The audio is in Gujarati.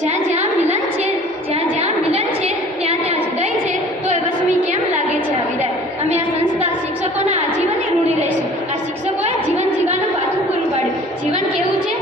જ્યાં જ્યાં મિલન છે, જ્યાં જ્યાં મિલન છે, ત્યાં ત્યાં જુદાઈ છે, તો એ વસમી કેમ લાગે છે આ વિદાય? અમે આ સંસ્થા શિક્ષકોના આજીવનને ઋણી રહીશું. આ શિક્ષકોએ જીવન જીવવાનું પાથું પૂરું પાડ્યું. જીવન કેવું છે?